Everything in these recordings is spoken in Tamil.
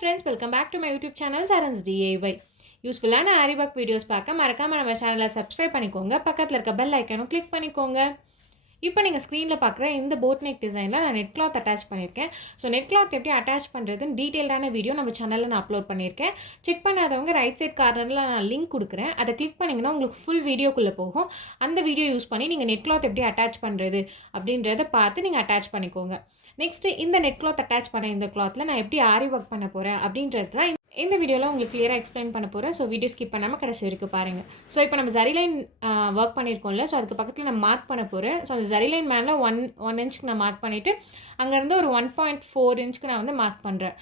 friends, welcome back to my YouTube channel Saran's DIY. யூஸ்ஃபுல்லான Aariwork வீடியோஸ் பார்க்க மறக்காம நம்ம சேனலை சப்ஸ்கிரைப் பண்ணிக்கோங்க. பக்கத்தில் இருக்க பெல் ஐக்கனும் கிளிக் பண்ணிக்கோங்க. இப்போ நீங்கள் ஸ்க்ரீனில் பார்க்குற இந்த போட்நெக் டிசைனில் நான் நெட் கிளாத் அட்டாச் பண்ணியிருக்கேன். ஸோ நெட் கிளாத் எப்படி அட்டாச் பண்ணுறதுன்னு டீட்டெயில்டான வீடியோ நம்ம சேனலில் நான் அப்லோட் பண்ணியிருக்கேன். செக் பண்ணாதவங்க ரைட் சைட் கார்னரில் நான் லிங்க் கொடுக்குறேன். அதை கிளிக் பண்ணிங்கன்னா உங்களுக்கு ஃபுல் வீடியோக்குள்ளே போகும். அந்த வீடியோ யூஸ் பண்ணி நீங்கள் நெட் கிளாத் எப்படி அட்டாச் பண்ணுறது அப்படின்றத பார்த்து நீங்கள் அட்டாச் பண்ணிக்கோங்க. நெக்ஸ்ட்டு இந்த நெட் கிளாத் அட்டாச் பண்ண இந்த கிளாத்தில் நான் எப்படி ஆரி ஒர்க் பண்ண போகிறேன் அப்படின்றது தான் இந்த வீடியோவில் உங்களுக்கு கிளியராக எக்ஸ்பிளைன் பண்ண போகிறேன். ஸோ வீடியோ ஸ்கிப் பண்ணாமல் கடைசி வரைக்கும் பாருங்கள். ஸோ இப்போ நம்ம ஜரி லைன் ஒர்க் பண்ணியிருக்கோம்ல, ஸோ அதுக்கு பக்கத்தில் நான் மார்க் பண்ண போகிறேன். ஸோ அந்த ஜரி லைன் மேலே ஒன் இன்ச்சுக்கு நான் மார்க் பண்ணிவிட்டு அங்கேருந்து ஒரு 1.4 இன்ச்சுக்கு நான் வந்து மார்க் பண்ணுறேன்.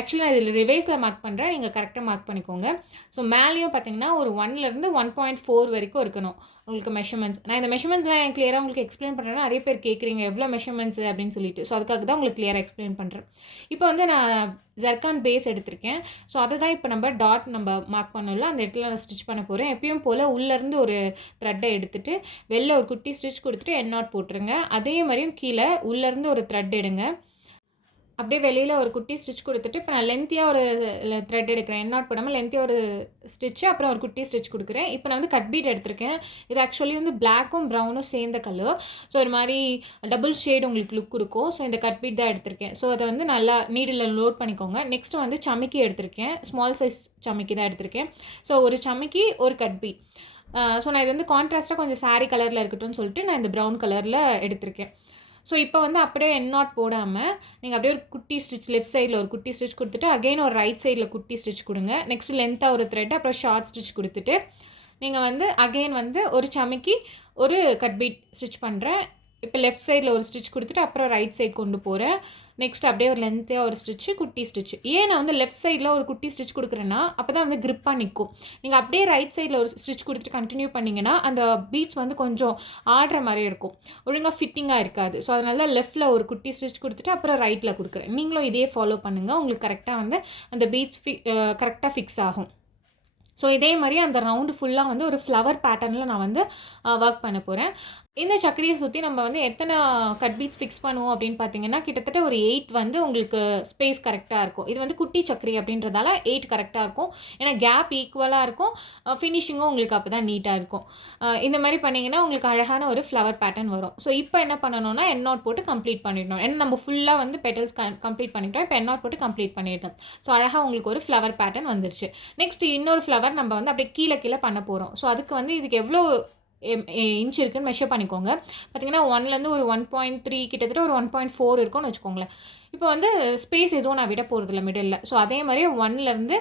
ஆக்சுவலி நான் இதில் ரிவைஸில் மார்க் பண்ணுறேன், நீங்கள் கரெக்டாக மார்க் பண்ணிக்கோங்க. ஸோ மேலேயும் பார்த்தீங்கன்னா ஒரு 1லேருந்து 1.4 வரைக்கும் இருக்கணும் உங்களுக்கு மெஷர்மெண்ட்ஸ். நான் இந்த மெஷர்மெண்ட்ஸ்லாம் என் கிளியராக உங்களுக்கு எக்ஸ்பிளைன் பண்ணுறேன்னா நிறைய பேர் கேட்குறீங்க எவ்வளோ மெஷர்மெண்ட்ஸ் அப்படின்னு சொல்லிட்டு. ஸோ அதுக்காக தான் உங்களுக்கு கிளியராக எக்ஸ்பிளைன் பண்ணுறேன். இப்போ வந்து நான் ஜர்கான் பேஸ் எடுத்திருக்கேன். ஸோ அதை தான் இப்போ நம்ம மார்க் பண்ணல அந்த இடத்துல நான் ஸ்டிச் பண்ண போகிறேன். எப்பயும் போல் உள்ளேருந்து ஒரு த்ரெட்டை எடுத்துகிட்டு வெளில ஒரு குட்டி ஸ்டிச் கொடுத்துட்டு என் நாட் போட்டுருங்க. அதே மாதிரியும் கீழே உள்ளேருந்து ஒரு த்ரெட் எடுங்க. அப்படியே வெளியில் ஒரு குட்டி ஸ்டிச் கொடுத்துட்டு இப்போ நான் லென்த்தியாக ஒரு த்ரெட் எடுக்கிறேன். என் நாட் போடாமல் லென்த்தியாக ஒரு ஸ்டிச்சு அப்புறம் ஒரு குட்டி ஸ்டிச் கொடுக்குறேன். இப்போ நான் வந்து கட் பீட் எடுத்திருக்கேன். இது ஆக்சுவலி வந்து பிளாக்கும் ப்ரௌனும் சேர்ந்த கலர். ஸோ ஒரு மாதிரி டபுள் ஷேட் உங்களுக்கு லுக் கொடுக்கும். ஸோ இந்த கட் பீட் தான் எடுத்திருக்கேன். ஸோ அதை வந்து நல்லா நீடில் லோட் பண்ணிக்கோங்க. நெக்ஸ்ட்டு வந்து சமிக்கி எடுத்திருக்கேன். ஸ்மால் சைஸ் சமிக்கி தான் எடுத்திருக்கேன். ஸோ ஒரு சமிக்கி ஒரு கட் பீட். ஸோ நான் இது வந்து கான்ட்ராஸ்ட்டாக கொஞ்சம் சாரீ கலரில் இருக்கட்டும்னு சொல்லிட்டு நான் இந்த ப்ரௌன் கலரில் எடுத்திருக்கேன். ஸோ இப்போ வந்து அப்படியே என் நாட் போடாமல் நீங்கள் அப்படியே ஒரு குட்டி ஸ்டிச் லெஃப்ட் சைடில் ஒரு குட்டி ஸ்டிச் கொடுத்துட்டு அகெயின் ஒரு ரைட் சைடில் குட்டி ஸ்டிச் கொடுங்க. நெக்ஸ்ட் லென்த்தாக ஒரு த்ரெட் அப்புறம் ஷார்ட் ஸ்டிச் கொடுத்துட்டு நீங்கள் வந்து அகெயின் வந்து ஒரு சமைக்கி ஒரு கட் பீட் ஸ்டிச் பண்ணுறேன். இப்போ லெஃப்ட் சைடில் ஒரு ஸ்டிச் கொடுத்துட்டு அப்புறம் ரைட் சைட் கொண்டு போகிறேன். நெக்ஸ்ட் அப்படியே ஒரு லென்த்தாக ஒரு ஸ்டிச்சு குட்டி ஸ்டிச். ஏன் நான் வந்து லெஃப்ட் சைடில் ஒரு குட்டி ஸ்டிச் கொடுக்குறேன்னா அப்போ தான் வந்து க்ரிப்பாக நிற்கும். நீங்கள் அப்படியே ரைட் சைடில் ஒரு ஸ்டிச் கொடுத்துட்டு கண்டினியூ பண்ணிங்கன்னா அந்த பீட்ஸ் வந்து கொஞ்சம் ஆடுற மாதிரி இருக்கும், ஒழுங்காக ஃபிட்டிங்காக இருக்காது. ஸோ அதனால லெஃப்ட்டில் ஒரு குட்டி ஸ்டிச் கொடுத்துட்டு அப்புறம் ரைட்டில் கொடுக்குறேன். நீங்களும் இதே ஃபாலோ பண்ணுங்கள், உங்களுக்கு கரெக்டாக வந்து அந்த பீட்ஸ் கரெக்டாக ஃபிக்ஸ் ஆகும். ஸோ இதே மாதிரி அந்த ரவுண்டு ஃபுல்லாக வந்து ஒரு ஃப்ளவர் பேட்டர்னில் நான் வந்து ஒர்க் பண்ண போகிறேன். இந்த சக்கரையை சுற்றி நம்ம வந்து எத்தனை கட் பீட்ஸ் ஃபிக்ஸ் பண்ணுவோம் அப்படின்னு பார்த்தீங்கன்னா கிட்டத்தட்ட ஒரு 8 வந்து உங்களுக்கு ஸ்பேஸ் கரெக்டாக இருக்கும். இது வந்து குட்டி சக்கரை அப்படின்றதால 8 கரெக்டாக இருக்கும். ஏன்னா கேப் ஈக்குவலாக இருக்கும், ஃபினிஷிங்கும் உங்களுக்கு அப்போ தான் நீட்டாக இருக்கும். இந்த மாதிரி பண்ணிங்கன்னா உங்களுக்கு அழகான ஒரு ஃப்ளவர் பேட்டர்ன் வரும். ஸோ இப்போ என்ன பண்ணணும்னா என் நாட் போட்டு கம்ப்ளீட் பண்ணிடணும். ஏன்னா நம்ம ஃபுல்லாக வந்து பெட்டல்ஸ் கம்ப்ளீட் பண்ணிட்டோம். இப்போ என் நாட் போட்டு கம்ப்ளீட் பண்ணிட்டோம். ஸோ அழகாக உங்களுக்கு ஒரு ஃப்ளவர் பேட்டர்ன் வந்துருச்சு. நெக்ஸ்ட் இன்னொரு ஃப்ளவர் நம்ம வந்து அப்படியே கீழே பண்ண போகிறோம். ஸோ அதுக்கு வந்து இதுக்கு எவ்வளோ இன்ச் இருக்குன்னு மெஷர் பண்ணிக்கோங்க. பார்த்தீங்கன்னா 1லேருந்து ஒரு 1.3 கிட்டத்தட்ட ஒரு 1.4 இருக்கும்னு வச்சுக்கோங்களேன். இப்போ வந்து ஸ்பேஸ் எதுவும் நான் விட போகிறதில்ல மிடில். ஸோ அதே மாதிரி 1லேருந்து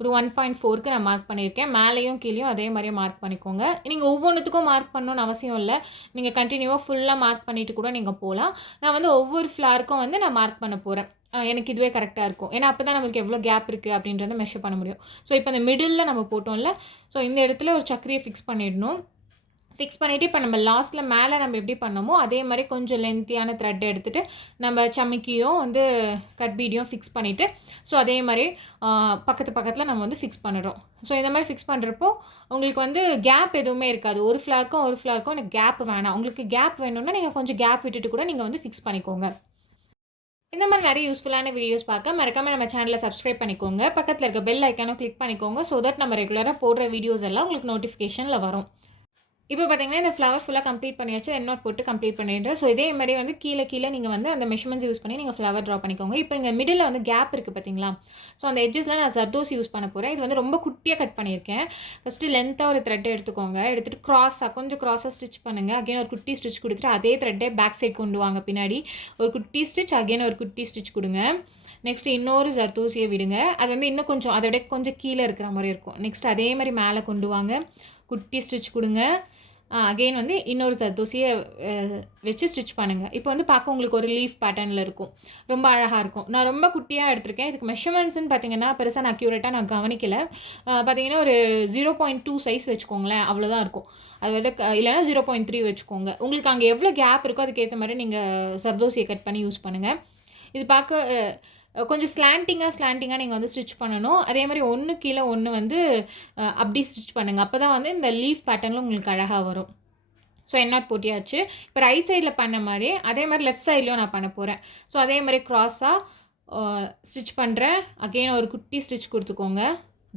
ஒரு 1.4க்கு நான் மார்க் பண்ணியிருக்கேன். மேலேயும் கீழேயும் அதே மாதிரியே மார்க் பண்ணிக்கோங்க. நீங்கள் ஒவ்வொன்றுத்துக்கும் மார்க் பண்ணணும்னு அவசியம் இல்லை. நீங்கள் கண்டினியூவாக ஃபுல்லாக மார்க் பண்ணிவிட்டு கூட நீங்கள் போகலாம். நான் வந்து ஒவ்வொரு ஃப்ளாருக்கும் வந்து நான் மார்க் பண்ண போகிறேன். எனக்கு இதுவே கரெக்டாக இருக்கும். ஏன்னா அப்போ தான் நம்மளுக்கு எவ்வளோ கேப் இருக்குது அப்படின்றத மெஷர் பண்ண முடியும். ஸோ இப்போ இந்த மிடில் நம்ம போட்டோம்ல, ஸோ இந்த இடத்துல ஒரு சக்கரையை ஃபிக்ஸ் பண்ணிடணும். ஃபிக்ஸ் பண்ணிவிட்டு இப்போ நம்ம லாஸ்ட்டில் மேலே நம்ம எப்படி பண்ணோமோ அதே மாதிரி கொஞ்சம் லென்த்தியான த்ரெட் எடுத்துகிட்டு நம்ம சமிக்கியும் வந்து கட் பீடியும் ஃபிக்ஸ் பண்ணிவிட்டு ஸோ அதே மாதிரி பக்கத்தில் நம்ம வந்து ஃபிக்ஸ் பண்ணிடுறோம். ஸோ இந்த மாதிரி ஃபிக்ஸ் பண்ணுறப்போ உங்களுக்கு வந்து கேப் எதுவுமே இருக்காது. ஒரு ஃப்ளாருக்கும் எனக்கு கேப் வேணாம். உங்களுக்கு கேப் வேணும்னா நீங்கள் கொஞ்சம் கேப் விட்டுட்டு கூட நீங்கள் வந்து ஃபிக்ஸ் பண்ணிக்கோங்க. இந்த மாதிரி நிறைய யூஸ்ஃபுல்லான வீடியோஸ் பார்க்க மறக்காமல் நம்ம சேனலை சப்ஸ்கிரைப் பண்ணிக்கோங்க. பக்கத்தில் இருக்க பெல் ஐக்கானும் கிளிக் பண்ணிக்கோங்க. ஸோ தட் நம்ம ரெகுலராக போடுற வீடியோஸ் எல்லாம் உங்களுக்கு நோட்டிஃபிகேஷனில் வரும். இப்போ பார்த்தீங்கன்னா இந்த ஃப்ளவர் ஃபுல்லாக கம்ப்ளீட் பண்ணியாச்சு. என் நாட் போட்டு கம்ப்ளீட் பண்ணிடுறேன். ஸோ இதே மாதிரி வந்து கீழே நீங்கள் வந்து அந்த மெஷர்மெண்ட்ஸ் யூஸ் பண்ணி நீங்கள் ஃப்ளவர் ட்ரா பண்ணிக்கோங்க. இப்போ இங்கே மிடில் வந்து கேப் இருக்குது பார்த்தீங்களா? ஸோ அந்த எட்ஜஸில் நான் ஜர்தோசி யூஸ் பண்ண போகிறேன். இது வந்து ரொம்ப குட்டியாக கட் பண்ணியிருக்கேன். ஃபஸ்ட்டு லென்த்தாக ஒரு த்ரெட்டை எடுத்துக்கோங்க. எடுத்துகிட்டு கொஞ்சம் க்ராஸாக ஸ்டிச் பண்ணுங்கள். அகைன் ஒரு குட்டி ஸ்டிச் கொடுத்துட்டு அதே த்ரெட்டை பேக் சைட் கொண்டு வாங்க. பின்னாடி ஒரு குட்டி ஸ்டிச், அகைன் ஒரு குட்டி ஸ்டிச் கொடுங்க. நெக்ஸ்ட் இன்னொரு ஜர்தோசியை விடுங்க. அது வந்து இன்னும் கொஞ்சம் அதோட கொஞ்சம் கீழே இருக்கிற மாதிரி இருக்கும். நெக்ஸ்ட் அதே மாதிரி மேலே கொண்டு வாங்க, குட்டி ஸ்டிச் கொடுங்க. அகெயின் வந்து இன்னொரு ஜர்தோசியை வச்சு ஸ்டிச் பண்ணுங்கள். இப்போ வந்து பார்க்க உங்களுக்கு ஒரு லீஃப் பேட்டர்னில் இருக்கும், ரொம்ப அழகாக இருக்கும். நான் ரொம்ப குட்டியாக எடுத்திருக்கேன். இதுக்கு மெஷர்மெண்ட்ஸ்ன்னு பார்த்தீங்கன்னா பெருசாக நான் அக்யூரேட்டாக நான் கவனிக்கலை. பார்த்தீங்கன்னா ஒரு 0.2 சைஸ் வச்சுக்கோங்களேன், அவ்வளோதான் இருக்கும். அதை விட இல்லைனா 0.3 வச்சுக்கோங்க. உங்களுக்கு அங்கே எவ்வளோ கேப் இருக்கோ அதுக்கேற்ற மாதிரி நீங்கள் ஜர்தோசியை கட் பண்ணி யூஸ் பண்ணுங்கள். இது பார்க்க கொஞ்சம் ஸ்லாண்டிங்காக நீங்கள் வந்து ஸ்டிச் பண்ணணும். அதே மாதிரி ஒன்று கீழே ஒன்று வந்து அப்படி ஸ்டிச் பண்ணுங்கள். அப்போ தான் வந்து இந்த லீஃப் பேட்டர்னில் உங்களுக்கு அழகாக வரும். ஸோ என் நாட் போட்டியாச்சு. இப்போ ரைட் சைடில் பண்ண மாதிரி அதே மாதிரி லெஃப்ட் சைட்லேயும் நான் பண்ண போகிறேன். ஸோ அதே மாதிரி க்ராஸாக ஸ்டிச் பண்ணுறேன். அகெயின் ஒரு குட்டி ஸ்டிச் கொடுத்துக்கோங்க.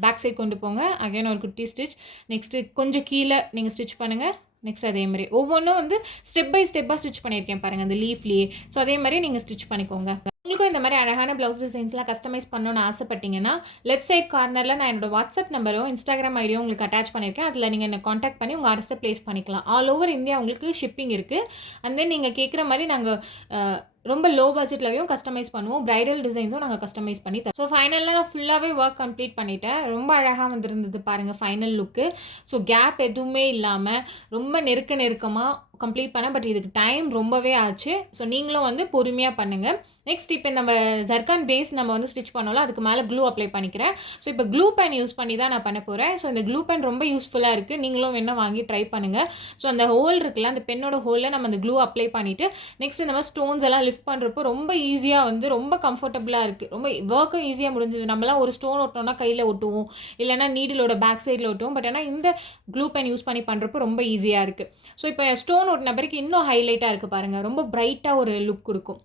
பேக் சைட் கொண்டு போங்க. அகெயின் ஒரு குட்டி ஸ்டிச். நெக்ஸ்ட்டு கொஞ்சம் கீழே நீங்கள் ஸ்டிச் பண்ணுங்கள். நெக்ஸ்ட் அதே மாதிரி ஒவ்வொன்றும் வந்து ஸ்டெப் பை ஸ்டெப்பாக ஸ்டிச் பண்ணியிருக்கேன் பாருங்கள் அந்த லீஃப்லேயே. ஸோ அதே மாதிரி நீங்கள் ஸ்டிச் பண்ணிக்கோங்க. உங்களுக்கும் இந்த மாதிரி அழகான ப்ளவுஸ் டிசைன்ஸ்லாம் கஸ்டமைஸ் பண்ணணும்னு ஆசைப்பட்டீங்கன்னா லெஃப்ட் சைட் கார்னரில் நான் என்னோட வாட்ஸ்அப் நம்பரும் இன்ஸ்டாகிராம் ஐடியும் உங்களுக்கு அட்டாச் பண்ணியிருக்கேன். அதில் நீங்கள் என்னை காண்டாக்ட் பண்ணி உங்கள் ஆர்டர்ஸை ப்ளேஸ் பண்ணிக்கலாம். ஆல் ஓவர் இந்தியா உங்களுக்கு ஷிப்பிங் இருக்குது. அண்ட் தென் நீங்கள் கேட்குற மாதிரி நாங்கள் ரொம்ப லோ பட்ஜெட்லையும் கஸ்டமைஸ் பண்ணுவோம். ப்ரைடல் டிசைன்ஸும் நாங்கள் கஸ்டமைஸ் பண்ணி தரோம். ஸோ ஃபைனலில் நான் ஃபுல்லாகவே ஒர்க் கம்ப்ளீட் பண்ணிட்டேன். ரொம்ப அழகாக வந்துருந்தது பாருங்கள் ஃபைனல் லுக்கு. ஸோ கேப் எதுவுமே இல்லாமல் ரொம்ப நெருக்கமாக கம்ப்ளீட் பண்ணேன். பட் இதுக்கு டைம் ரொம்பவே ஆச்சு. ஸோ நீங்களும் வந்து பொறுமையாக பண்ணுங்கள். நெக்ஸ்ட் இப்போ நம்ம ஜர்கான் பேஸ் நம்ம வந்து ஸ்டிச் பண்ணோம்ல, அதுக்கு மேலே க்ளூ அப்ளை பண்ணிக்கிறேன். ஸோ இப்போ க்ளூ பென் யூஸ் பண்ணி தான் நான் பண்ண போகிறேன். ஸோ இந்த க்ளூ பென் ரொம்ப யூஸ்ஃபுல்லாக இருக்குது. நீங்களும் வேணால் வாங்கி ட்ரை பண்ணுங்கள். ஸோ அந்த ஹோல் இருக்குல்ல, அந்த பென்னோட ஹோலில் நம்ம அந்த க்ளூ அப்ளை பண்ணிவிட்டு நெக்ஸ்ட் இந்த மாதிரி ஸ்டோன்ஸ் எல்லாம் லிஃப்ட் பண்ணுறப்போ ரொம்ப ஈஸியாக வந்து ரொம்ப கம்ஃபர்டபுளாக இருக்குது. ரொம்ப ஒர்க்கும் ஈஸியாக முடிஞ்சது. நம்மளாம் ஒரு ஸ்டோன் ஒட்டோம்னா கையில் ஒட்டுவோம், இல்லைனா நீடிலோட பேக் சைடில் ஒட்டுவோம். பட் ஆனால் இந்த க்ளூ பென் யூஸ் பண்ணி பண்ணுறப்போ ரொம்ப ஈஸியாக இருக்குது. ஸோ இப்போ ஸ்டோன் ஒட்டின பிறகு இன்னும் ஹைலைட்டாக இருக்குது பாருங்கள். ரொம்ப பிரைட்டாக ஒரு லுக் கொடுக்கும்.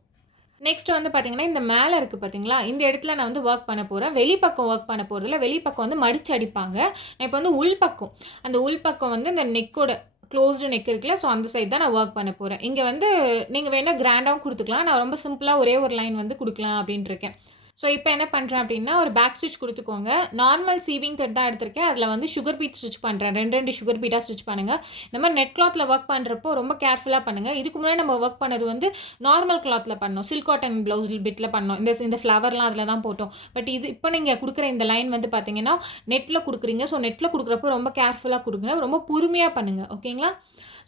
நெக்ஸ்ட் வந்து பார்த்தீங்கன்னா இந்த மேலே இருக்குது பார்த்தீங்களா, இந்த இடத்துல நான் வந்து ஒர்க் பண்ண போகிறேன். வெளிப்பக்கம் ஒர்க் பண்ண போகிறதில்ல. வெளிப்பக்கம் வந்து மடிச்சு அடிப்பாங்க. நான் இப்போ வந்து உள்பக்கம், அந்த உள்பக்கம் வந்து இந்த நெக்கோட க்ளோஸ்டு நெக் இருக்குல்ல, ஸோ அந்த சைட் தான் நான் ஒர்க் பண்ண போகிறேன். இங்கே வந்து நீங்கள் வேணால் கிராண்டாகவும் கொடுத்துக்கலாம். நான் ரொம்ப சிம்பிளாக ஒரே ஒரு லைன் வந்து கொடுக்கலாம் அப்படின்ட்டு இருக்கேன். ஸோ இப்போ என்ன பண்ணுறேன் அப்படின்னா ஒரு பேக் ஸ்டிச் கொடுத்துக்கோங்க. நார்மல் சீவிங் த்ரெட் தான் எடுத்திருக்கேன். அதில் வந்து சுகர் பீட் ஸ்டிச் பண்ணுறேன். 2 சுகர் பீட்டாக ஸ்டிச் பண்ணுங்கள். இந்த மாதிரி நெட் கிளாத்தில் ஒர்க் பண்ணுறப்போ ரொம்ப கேர்ஃபுல்லாக பண்ணுங்கள். இதுக்கு முன்னாடி நம்ம ஒர்க் பண்ணது வந்து நார்மல் கிளாத்தில் பண்ணோம். சில்க் காட்டன் ப்ளவுஸ் பிட்டில் பண்ணோம். இந்த ஃப்ளவர்லாம் அதில் தான் போட்டோம். பட் இது இப்போ நீங்கள் கொடுக்குற இந்த லைன் வந்து பார்த்தீங்கன்னா நெட்டில் கொடுக்குறீங்க. ஸோ நெட்டில் கொடுக்குறப்போ ரொம்ப கேர்ஃபுல்லாக கொடுங்க. ரொம்ப பொறுமையாக பண்ணுங்கள். ஓகேங்களா?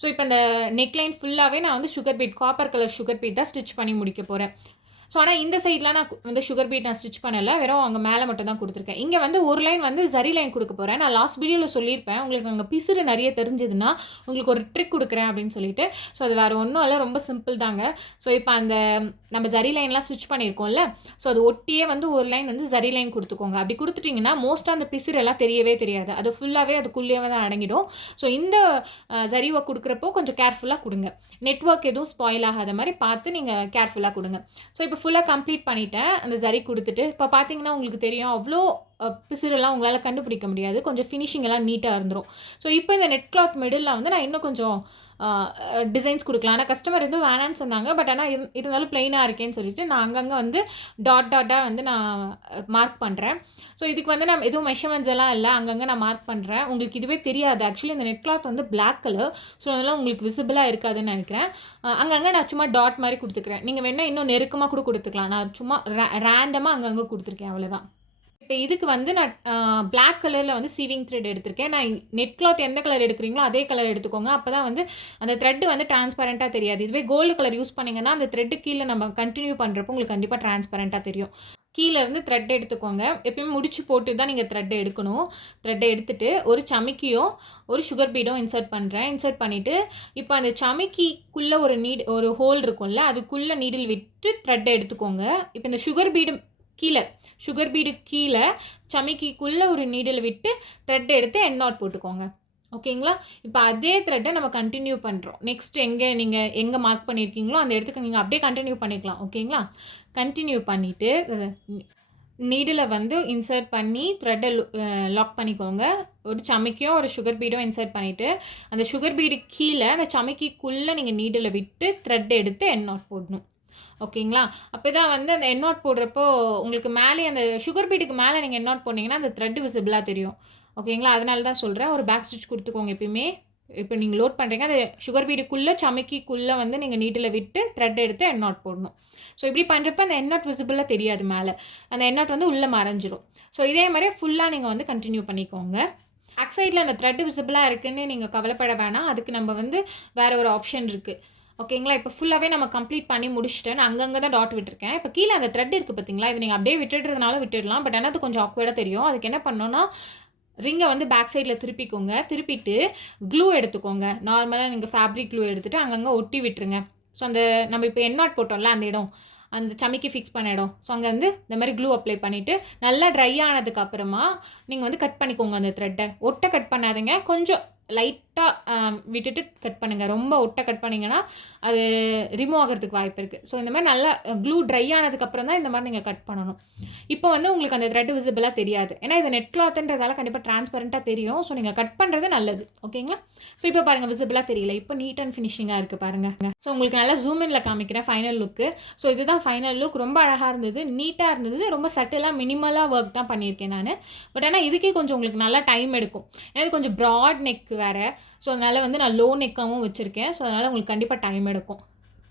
ஸோ இப்போ இந்த நெக் லைன் ஃபுல்லாகவே நான் வந்து sugar beat, copper colour sugar beat தான் ஸ்டிச் பண்ணி முடிக்க போகிறேன். ஸோ ஆனால் இந்த சைட்லாம் நான் வந்து சுகர் பீட் நான் ஸ்டிச் பண்ணலை. வெறும் அங்கே மேலே மட்டும் தான் கொடுத்துருக்கேன். இங்கே வந்து ஒரு லைன் வந்து ஜரி லைன் கொடுக்க போகிறேன். நான் லாஸ்ட் வீடியோவில் சொல்லியிருப்பேன், உங்களுக்கு அங்கே பிசுறு நிறைய தெரிஞ்சதுன்னா உங்களுக்கு ஒரு ட்ரிக் கொடுக்குறேன் அப்படின்னு சொல்லிட்டு. ஸோ அது வேறு ஒன்றும் இல்லை, ரொம்ப சிம்பிள் தாங்க. ஸோ இப்போ அந்த நம்ம ஜரி லைன்லாம் ஸ்டிச் பண்ணியிருக்கோம்ல, ஸோ அது ஒட்டியே வந்து ஒரு லைன் வந்து ஜரி லைன் கொடுத்துக்கோங்க. அப்படி கொடுத்துட்டிங்கன்னா மோஸ்ட்டாக அந்த பிசுறு எல்லாம் தெரியவே தெரியாது. அது ஃபுல்லாகவே அதுக்குள்ளேயே தான் அடங்கிடும். ஸோ இந்த ஜரி ஒர்க் கொடுக்குறப்போ கொஞ்சம் கேர்ஃபுல்லாக கொடுங்க. நெட்வொர்க் எதுவும் ஸ்பாயில் ஆகாத மாதிரி பார்த்து நீங்கள் கேர்ஃபுல்லாக கொடுங்க. ஸோ இப்போ ஃபுல்லாக கம்ப்ளீட் பண்ணிவிட்டேன். அந்த ஜரி கொடுத்துட்டு இப்போ பார்த்தீங்கன்னா உங்களுக்கு தெரியும், அவ்வளோ பிசுரெல்லாம் உங்களால் கண்டுபிடிக்க முடியாது. கொஞ்சம் ஃபினிஷிங் எல்லாம் நீட்டாக இருந்துடும். ஸோ இப்போ இந்த நெட் கிளாத் மிடில் வந்து நான் இன்னும் கொஞ்சம் டிசைன்ஸ் கொடுக்கலாம். ஆனால் கஸ்டமர் எதுவும் வேணான்னு சொன்னாங்க. பட் ஆனால் இருந்தாலும் பிளெயினாக இருக்கேன்னு சொல்லிட்டு நான் அங்கங்கே வந்து டாட்டாக வந்து நான் மார்க் பண்ணுறேன். ஸோ இதுக்கு வந்து நான் எதுவும் மெஷர்மெண்ட்ஸ் எல்லாம் இல்லை, அங்கங்கே நான் மார்க் பண்ணுறேன். உங்களுக்கு இதுவே தெரியாது. ஆக்சுவலி இந்த நெட் கிளாத் வந்து பிளாக் கலர். ஸோ அதெல்லாம் உங்களுக்கு விசிபிளாக இருக்காதுன்னு நினைக்கிறேன். அங்கங்கே நான் சும்மா டாட் மாதிரி கொடுத்துக்கிறேன். நீங்கள் வேணால் இன்னும் நெருக்கமாக கூட கொடுத்துக்கலாம். நான் சும்மா ரேண்டமாக அங்கங்கே கொடுத்துருக்கேன், அவ்வளோதான். இப்போ இதுக்கு வந்து நான் பிளாக் கலரில் வந்து சீவிங் த்ரெட் எடுத்திருக்கேன். நான் நெட் கிளாத் எந்த கலர் எடுக்கிறீங்களோ அதே கலர் எடுத்துக்கோங்க. அப்போ தான் வந்து அந்த த்ரெட்டு வந்து டிரான்ஸ்பரண்ட்டாக தெரியாது. இதுவே கோல்டு கலர் யூஸ் பண்ணிங்கன்னா அந்த த்ரெட்டு கீழே நம்ம கண்டினியூ பண்ணுறப்போ உங்களுக்கு கண்டிப்பாக டிரான்ஸ்பரண்ட்டாக தெரியும். கீழே இருந்து த்ரெட் எடுத்துக்கோங்க. எப்பயுமே முடிச்சு போட்டு தான் நீங்கள் த்ரெட்டை எடுக்கணும். த்ரெட்டை எடுத்துகிட்டு ஒரு சமிக்கியும் ஒரு சுகர் பீடும் இன்சர்ட் பண்ணுறேன். இன்சர்ட் பண்ணிவிட்டு இப்போ அந்த சமிக்கிக்குள்ளே ஒரு ஹோல் இருக்கும்ல, அதுக்குள்ளே நீடில் விட்டு த்ரெட்டை எடுத்துக்கோங்க. இப்போ இந்த சுகர் பீடு கீழே சமிக்கிக்குள்ளே ஒரு நீடில் விட்டு த்ரெட்டை எடுத்து எண்ட் நாட் போட்டுக்கோங்க. ஓகேங்களா? இப்போ அதே த்ரெட்டை நம்ம கண்டினியூ பண்ணுறோம். நெக்ஸ்ட் நீங்கள் எங்கே மார்க் பண்ணியிருக்கீங்களோ அந்த இடத்துக்கு நீங்கள் அப்படியே கண்டினியூ பண்ணிக்கலாம். ஓகேங்களா? கண்டினியூ பண்ணிவிட்டு நீடில் வந்து இன்சர்ட் பண்ணி த்ரெட்டை லாக் பண்ணிக்கோங்க. ஒரு சமிக்கியும் ஒரு சுகர் பீடும் இன்சர்ட் பண்ணிவிட்டு அந்த சுகர் பீடு கீழே அந்த சமிக்கிக்குள்ளே நீங்கள் நீடில் விட்டு த்ரெட்டை எடுத்து எண்ட் நாட் போடணும். ஓகேங்களா? அப்போ தான் வந்து அந்த எண்ட் நாட் போடுறப்போ உங்களுக்கு மேலே அந்த சுகர் பீடுக்கு மேலே நீங்கள் எண்ட் நாட் போட்டிங்கன்னா அந்த த்ரெட்டு விசிபிளாக தெரியும். ஓகேங்களா? அதனால தான் சொல்கிறேன், ஒரு பேக் ஸ்டிச் கொடுத்துக்கோங்க எப்பயுமே. இப்போ நீங்கள் லோட் பண்ணுறீங்க, அந்த சுகர் பீடுக்குள்ளே சமிக்கிக்குள்ளே வந்து நீங்கள் நீட்டில் விட்டு த்ரெட் எடுத்து எண்ட் நாட் போடணும். ஸோ இப்படி பண்ணுறப்ப அந்த எண்ட் நாட் விசிபிளாக தெரியாது மேலே, அந்த எண்ட் நாட் வந்து உள்ளே மறைஞ்சிரும். ஸோ இதே மாதிரி ஃபுல்லாக நீங்கள் வந்து கண்டினியூ பண்ணிக்கோங்க. பேக் சைடில் அந்த த்ரெட் விசிபிளாக இருக்குதுன்னு நீங்கள் கவலைப்பட வேணாம். அதுக்கு நம்ம வந்து வேறு ஒரு ஆப்ஷன் இருக்குது. ஓகேங்களா? இப்போ ஃபுல்லாகவே நம்ம கம்ப்ளீட் பண்ணி முடிச்சிட்டேன். நான் அங்கங்கே தான் டாட் விட்டுருக்கேன். இப்போ கீழே அந்த த்ரெட் இருக்குது பார்த்தீங்களா, இது நீங்கள் அப்படியே விட்டுடுறதுனால விட்டுடலாம். பட் ஆனால் அது கொஞ்சம் ஆக்வர்டாக தெரியும். அதுக்கு என்ன பண்ணோன்னா ரிங்கை வந்து பேக் சைடில் திருப்பிக்கோங்க. திருப்பிட்டு க்ளூ எடுத்துக்கோங்க. நார்மலாக நீங்கள் ஃபேப்ரிக் க்ளூ எடுத்துகிட்டு அங்கங்கே ஒட்டி விட்டுருங்க. ஸோ அந்த நம்ம இப்போ எண்ட் நாட் போட்டோம்ல அந்த இடம், அந்த சமிக்கி ஃபிக்ஸ் பண்ண இடம், ஸோ அங்கே வந்து இந்த மாதிரி க்ளூ அப்ளை பண்ணிவிட்டு நல்லா ட்ரை ஆனதுக்கப்புறமா நீங்கள் வந்து கட் பண்ணிக்கோங்க அந்த த்ரெட்டை. ஒட்டை கட் பண்ணாதீங்க, கொஞ்சம் லைட்டாக விட்டுட்டு கட் பண்ணுங்கள். ரொம்ப ஒட்டை கட் பண்ணிங்கன்னா அது ரிமூவ் ஆகிறதுக்கு வாய்ப்பு இருக்குது. ஸோ இந்த மாதிரி நல்லா க்ளூ ட்ரை ஆனதுக்கப்புறம் தான் இந்த மாதிரி நீங்கள் கட் பண்ணணும். இப்போ வந்து உங்களுக்கு அந்த த்ரெட் விசிபிளாக தெரியாது. ஏன்னா இது நெட் கிளாத்ன்றதால கண்டிப்பாக டிரான்ஸ்பரண்ட்டாக தெரியும். ஸோ நீங்கள் கட் பண்ணுறது நல்லது. ஓகேங்களா? ஸோ இப்போ பாருங்கள் விசிபிளாக தெரியல. இப்போ நீட் அண்ட் ஃபினிஷிங்காக இருக்குது பாருங்கள். ஸோ உங்களுக்கு நல்லா ஜூம் இன்ல காமிக்கிறேன் ஃபைனல் லுக்கு. ஸோ இதுதான் ஃபைனல் லுக். ரொம்ப அழகாக இருந்தது, நீட்டாக இருந்தது. ரொம்ப சட்டிலாக மினிமலாக ஒர்க் தான் பண்ணியிருக்கேன் நான். பட் ஆனால் இதுக்கே கொஞ்சம் உங்களுக்கு நல்லா டைம் எடுக்கும். ஏன்னா இது கொஞ்சம் ப்ராட் நெக் வேறு. ஸோ அதனால் வந்து நான் லோ நெக்காகவும் வச்சுருக்கேன். ஸோ அதனால் உங்களுக்கு கண்டிப்பாக டைம் எடுக்கும்.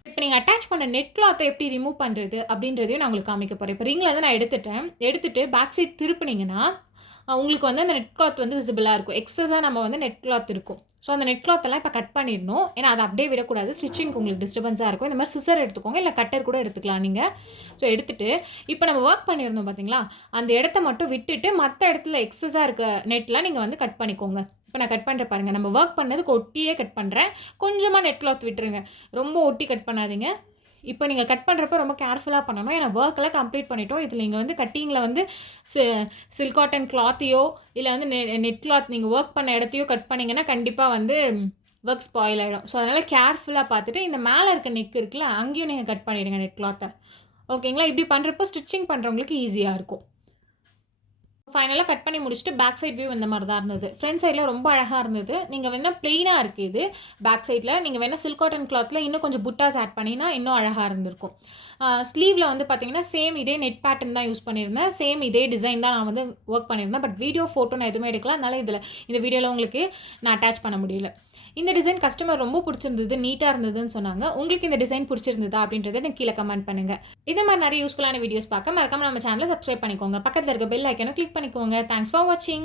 இப்போ நீங்கள் அட்டாச் பண்ண நெட் கிளாத்தை எப்படி ரிமூவ் பண்ணுறது அப்படின்றதையும் நான் உங்களுக்கு காமிக்க போகிறேன். இப்போ ரிங்கில் வந்து நான் எடுத்துட்டு பேக் சைட் திருப்பினீங்கன்னா உங்களுக்கு வந்து அந்த நெட் கிளாத் வந்து விசிபிளாக இருக்கும். எக்ஸஸாக நம்ம வந்து நெட் கிளாத் இருக்கும். ஸோ அந்த நெட் கிளாத்தெல்லாம் இப்போ கட் பண்ணிடணும். ஏன்னா அதை அப்படியே விடக்கூடாது. ஸ்டிச்சிங்க்கு உங்களுக்கு டிஸ்டர்பன்ஸாக இருக்கும். இந்த மாதிரி சிசர் எடுத்துக்கோங்க, இல்லை கட்டர் கூட எடுத்துக்கலாம் நீங்கள். ஸோ எடுத்துகிட்டு இப்போ நம்ம ஒர்க் பண்ணியிருந்தோம் பார்த்தீங்களா, அந்த இடத்த மட்டும் விட்டுட்டு மற்ற இடத்துல எக்ஸஸாக இருக்க நெட்லாம் நீங்கள் வந்து கட் பண்ணிக்கோங்க. இப்போ நான் கட் பண்ணுறேன் பாருங்கள். நம்ம ஒர்க் பண்ணதுக்கு ஒட்டியே கட் பண்ணுறேன். கொஞ்சமாக நெட் கிளாத் விட்டுருங்க, ரொம்ப ஒட்டி கட் பண்ணாதீங்க. இப்போ நீங்கள் கட் பண்ணுறப்ப ரொம்ப கேர்ஃபுல்லாக பண்ணணும். ஏன்னா ஒர்க்கெல்லாம் கம்ப்ளீட் பண்ணிட்டோம். இதில் நீங்கள் வந்து கட்டிங்கில் வந்து சில்க் காட்டன் கிளாத்தையோ இல்லை வந்து நெட் கிளாத் நீங்கள் ஒர்க் பண்ண இடத்தையோ கட் பண்ணிங்கன்னா கண்டிப்பாக வந்து ஒர்க் ஸ்பாயில் ஆகிடும். ஸோ அதனால் கேர்ஃபுல்லாக பார்த்துட்டு இந்த மேலே இருக்க நெக் இருக்குல்ல, அங்கேயும் நீங்கள் கட் பண்ணிவிடுங்க நெட் கிளாத்தை. ஓகேங்களா? இப்படி பண்ணுறப்போ ஸ்டிச்சிங் பண்ணுறவங்களுக்கு ஈஸியாக இருக்கும். ஃபைனலாக கட் பண்ணி முடிச்சுட்டு பேக் சைட் வியூ இந்த மாதிரி தான் இருந்தது. ஃப்ரண்ட் சைடில் ரொம்ப அழகாக இருந்தது. நீங்கள் வேணால் ப்ளெயினாக இருக்குது இது பேக் சைடில். நீங்கள் வேணால் சில்க் காட்டன் கிளாத்தில் இன்னும் கொஞ்சம் புட்டாஸ் ஆட் பண்ணினா இன்னும் அழகாக இருந்திருக்கும். ஸ்லீவில் வந்து பார்த்தீங்கன்னா சேம் இதே நெட் பேட்டர்ன் தான் யூஸ் பண்ணியிருந்தேன். சேம் இதே டிசைன் தான் நான் வந்து ஒர்க் பண்ணியிருந்தேன். பட் வீடியோ ஃபோட்டோ நான் எதுவுமே எடுக்கலாம். அதனால் இந்த வீடியோவில் உங்களுக்கு நான் அட்டாச் பண்ண முடியல. இந்த டிசைன் கஸ்டமர் ரொம்ப பிடிச்சிருந்தது, நீட்டாக இருந்ததுன்னு சொன்னாங்க. உங்களுக்கு இந்த டிசைன் பிடிச்சிருந்ததா அப்படின்றத எனக்கு கீழே கமெண்ட் பண்ணுங்கள். இதே மாதிரி நிறைய யூஸ்ஃபுல்லான வீடியோஸ் பார்க்க மறக்காம நம்ம சேனலை சப்ஸ்கிரைப் பண்ணிக்கோங்க. பக்கத்தில் இருக்க பெல் ஐக்கனை கிளிக் பண்ணிக்கோங்க. தேங்க்ஸ் ஃபார் வாட்சிங்.